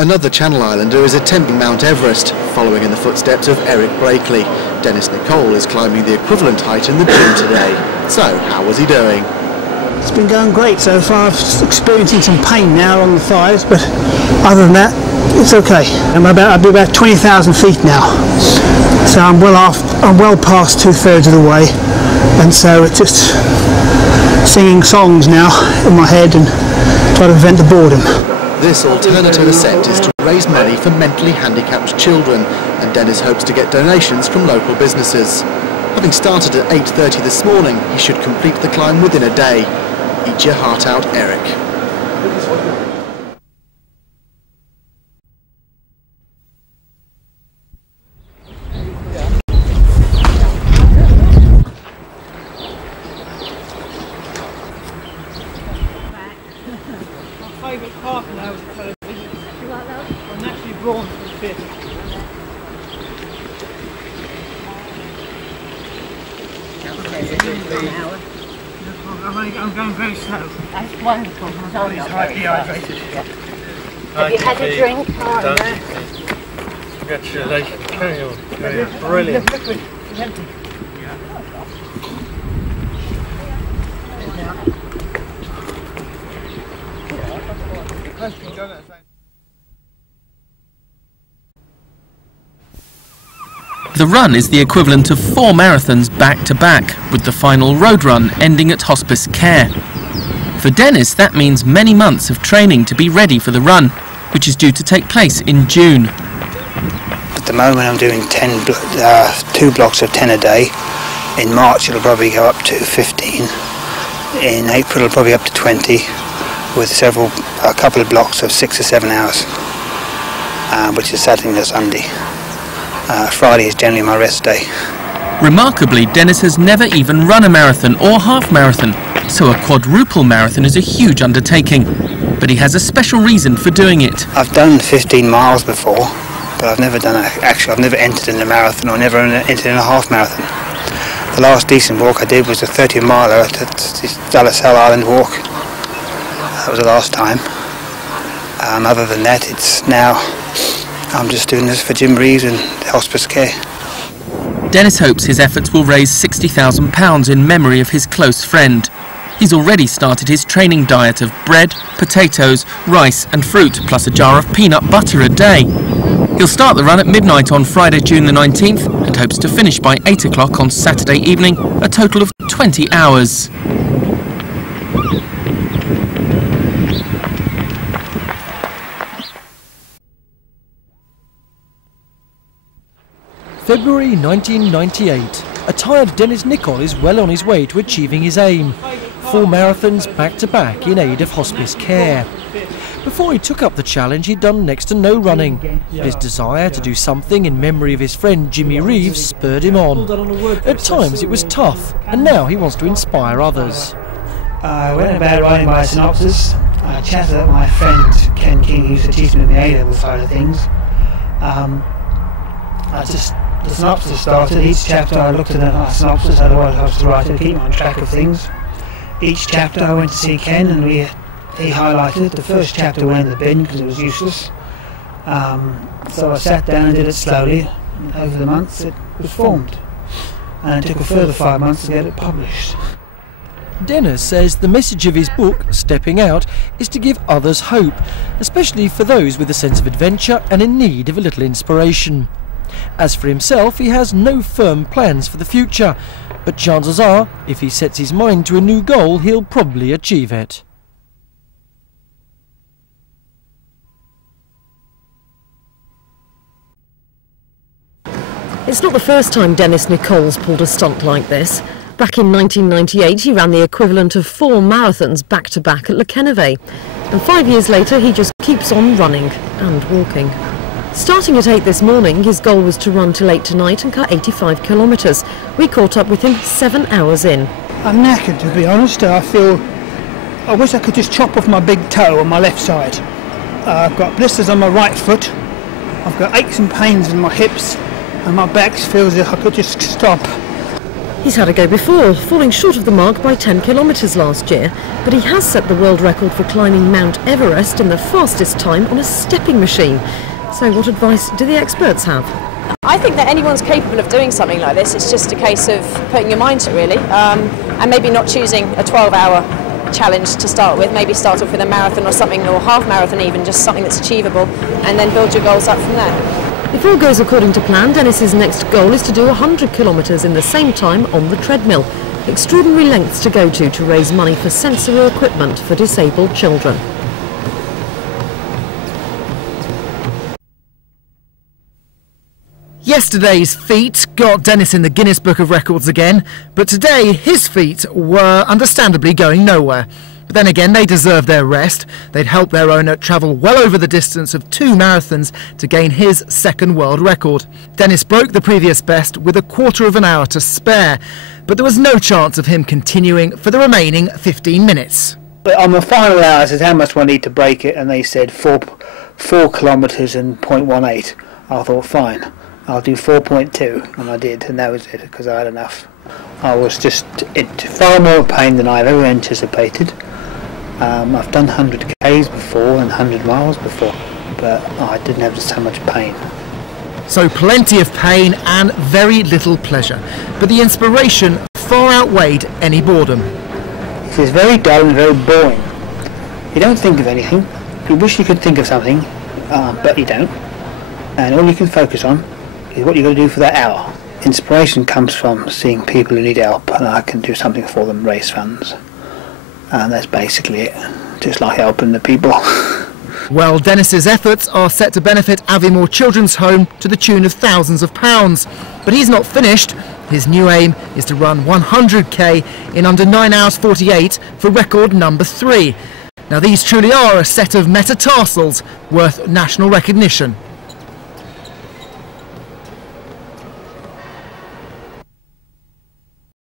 Another Channel Islander is attempting Mount Everest, following in the footsteps of Eric Blakely. Dennis Nicolle is climbing the equivalent height in the gym today. So, how was he doing? It's been going great so far. I'm experiencing some pain now on the thighs, but other than that, it's okay. I'll be about 20,000 feet now, so I'm well past 2/3 of the way, and so it's just singing songs now in my head and try to prevent the boredom. This alternative ascent is to raise money for mentally handicapped children, and Dennis hopes to get donations from local businesses. Having started at 8:30 this morning, he should complete the climb within a day. Eat your heart out, Eric. My favourite park now is television. You like that? I'm naturally drawn to the fish. I'm going very slow. That's wonderful. My body's dehydrated. Have you had a drink? Congratulations. Carry on. Brilliant. The run is the equivalent of 4 marathons back-to-back, with the final road run ending at hospice care. For Dennis, that means many months of training to be ready for the run, which is due to take place in June. At the moment I'm doing 2 blocks of 10 a day. In March it'll probably go up to 15. In April it'll probably up to 20, with a couple of blocks of 6 or 7 hours, which is Saturday and Sunday. Friday is generally my rest day. Remarkably, Dennis has never even run a marathon or half marathon, so a quadruple marathon is a huge undertaking. But he has a special reason for doing it. I've done 15 miles before, but I've never entered in a marathon or never entered in a half marathon. The last decent walk I did was a 30-miler at the Dallas Island Walk. That was the last time. Other than that, it's now I'm just doing this for Jim Reeves and hospice care. Dennis hopes his efforts will raise £60,000 in memory of his close friend. He's already started his training diet of bread, potatoes, rice and fruit, plus a jar of peanut butter a day. He'll start the run at midnight on Friday, June the 19th, and hopes to finish by 8 o'clock on Saturday evening, a total of 20 hours. February 1998. A tired Dennis Nicolle is well on his way to achieving his aim. 4 marathons back-to-back in aid of hospice care. Before he took up the challenge, he'd done next to no running. But his desire to do something in memory of his friend Jimmy Reeves spurred him on. At times it was tough, and now he wants to inspire others. I went about writing my synopsis. I chatted with my friend Ken King, who used to teach me the A-level side of things. The synopsis started. Each chapter I looked at a synopsis, otherwise I was to write it, keep on track of things. Each chapter I went to see Ken and he highlighted it. The first chapter went in the bin because it was useless. So I sat down and did it slowly. And over the months it was formed. And it took a further 5 months to get it published. Dennis says the message of his book, Stepping Out, is to give others hope, especially for those with a sense of adventure and in need of a little inspiration. As for himself, he has no firm plans for the future, but chances are, if he sets his mind to a new goal, he'll probably achieve it. It's not the first time Dennis Nicolle's pulled a stunt like this. Back in 1998, he ran the equivalent of 4 marathons back-to-back at Le Kennevet. And 5 years later, he just keeps on running and walking. Starting at 8 this morning, his goal was to run till 8 tonight and cut 85 kilometres. We caught up with him 7 hours in. I'm knackered, to be honest. I wish I could just chop off my big toe on my left side. I've got blisters on my right foot. I've got aches and pains in my hips, and my back feels as if I could just stop. He's had a go before, falling short of the mark by 10 kilometres last year, but he has set the world record for climbing Mount Everest in the fastest time on a stepping machine. So what advice do the experts have? I think that anyone's capable of doing something like this. It's just a case of putting your mind to it, really, and maybe not choosing a 12-hour challenge to start with. Maybe start off with a marathon or something, or half marathon even, just something that's achievable, and then build your goals up from there. If all goes according to plan, Dennis's next goal is to do 100 kilometres in the same time on the treadmill. Extraordinary lengths to go to raise money for sensory equipment for disabled children. Yesterday's feat got Dennis in the Guinness Book of Records again, but today his feet were understandably going nowhere. But then again, they deserve their rest. They'd helped their owner travel well over the distance of 2 marathons to gain his second world record. Dennis broke the previous best with a quarter of an hour to spare, but there was no chance of him continuing for the remaining 15 minutes. But on the final hour I said, how much do I need to break it? And they said 4 kilometres and 0.18. I thought, fine, I'll do 4.2, and I did, and that was it, because I had enough. I was just in far more pain than I've ever anticipated. I've done 100 k's before and 100 miles before, but I didn't have so much pain. So plenty of pain and very little pleasure, but the inspiration far outweighed any boredom. It's very dull and very boring. You don't think of anything. You wish you could think of something, but you don't. And all you can focus on is what you're going to do for that hour. Inspiration comes from seeing people who need help, and I can do something for them, raise funds. And that's basically it, just like helping the people. Well, Dennis's efforts are set to benefit Aviemore Children's Home to the tune of thousands of pounds. But he's not finished. His new aim is to run 100k in under 9 hours 48 for record number 3. Now these truly are a set of metatarsals worth national recognition.